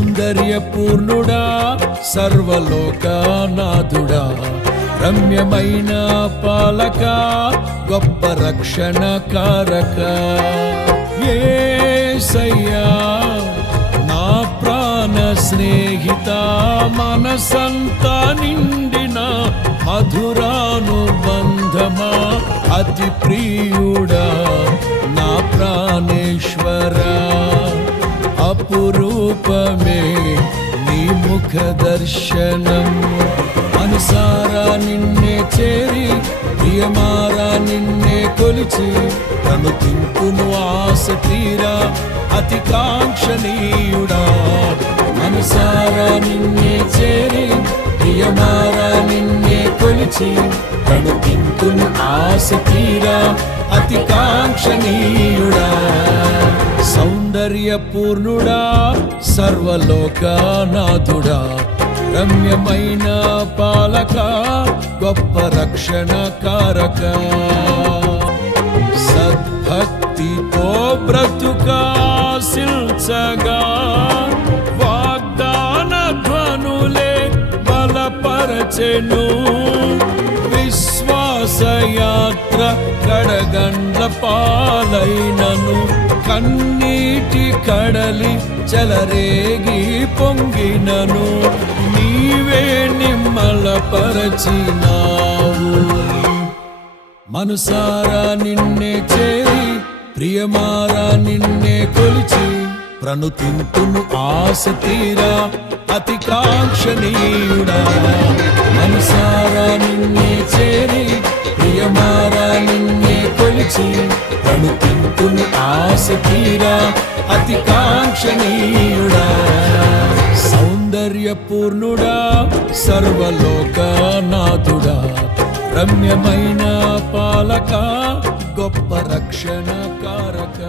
సౌందర్యపూర్ణుడా సర్వలోకనాథుడా రమ్యమైన పాలక గొప్ప రక్షణ కారక యేసయ్యా నా ప్రాణ స్నేహిత మనసంతా నిండిన మధురానుబంధమా అతి ప్రియుడా నా ప్రాణేశ్వరా అపురూపమే నీ ముఖ దర్శనం మనసారా నిన్నే చేరి ప్రియమారా నిన్నే కొలిచి తను తింపును ఆశ తీరా అతి కాంక్షణీయుడా మనసారా నిన్నే చేరి ప్రియమారా నిన్నే కొలిచి తను తింపును ఆశ తీరా అతి కాంక్షణీయుడా సౌందర్యపూర్ణుడా సర్వలోకనాథుడా రమ్యమైన పాలక గొప్ప రక్షణ కారక సద్భక్తితో బ్రతుకాశిల్చగా వాగ్దాన ధ్వనులే బలపరచెను విశ్వాసయాత్ర కడగండ్ల పాలైనను కన్నీటి కడలి చెలరేగి పొంగినను నీవే నిమ్మలపరచినావు మనసారా నిన్నే చేరి ప్రియమారా నిన్నే కొలిచి ప్రణుతింతును ఆశ తీరా అతి కాంక్షణీయుడా మనసారా నిన్నే చేరి ప్రియమారా నిన్నే కొలిచి ప్రణుతింతును ఆశ తీరా అతి కాంక్షణీయుడా సౌందర్యపూర్ణుడా సర్వలోకనాథుడా రమ్యమైన పాలక గొప్ప రక్షణ కారక